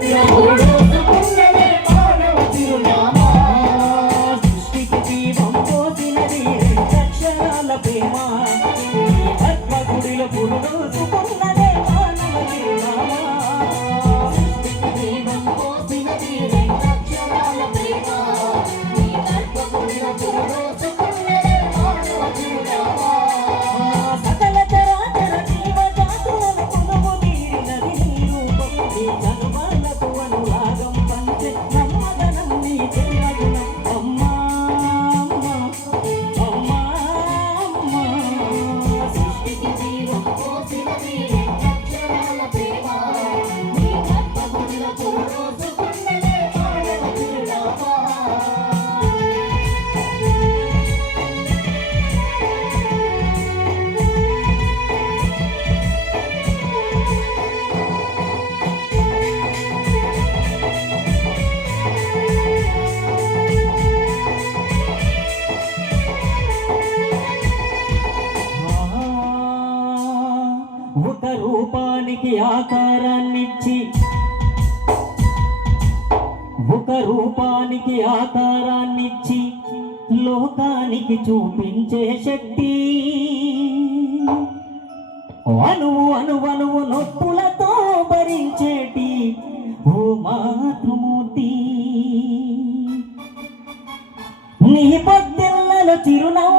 Oh, రూపానికి ఆకారాన్నిచ్చి ఒక రూపానికి ఆకారాన్నిచ్చి లోకానికి చూపించే శక్తి. అణువు అణువణువు నొప్పులతో భరించేటి ఓ మాతృమూర్తి. నీ పద్దెల్లలో చిరునవ్వు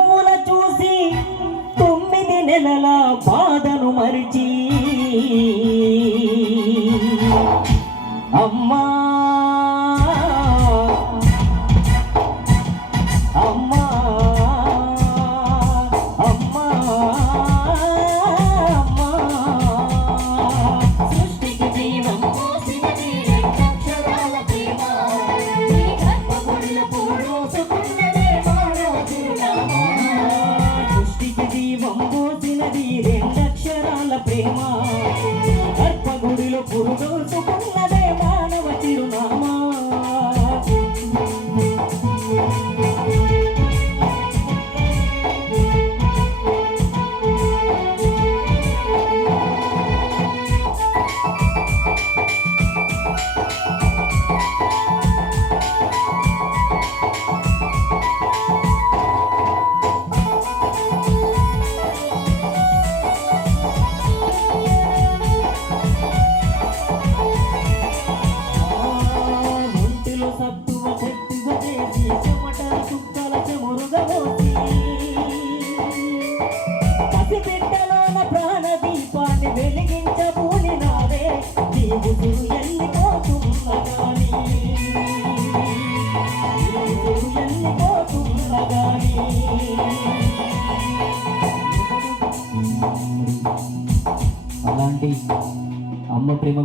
నెలల బాధను మరిచి. అమ్మా ప్రేమ. అర్పగుడిలో పురుగోసుకున్నదే మానవ చిరునామా. దీపాన్ని వెలిగించబోని నావే నీవు ఎల్లిపోతున్నదాని నీవు ఎల్లిపోతున్నదాని అలాంటి అమ్మ ప్రేమ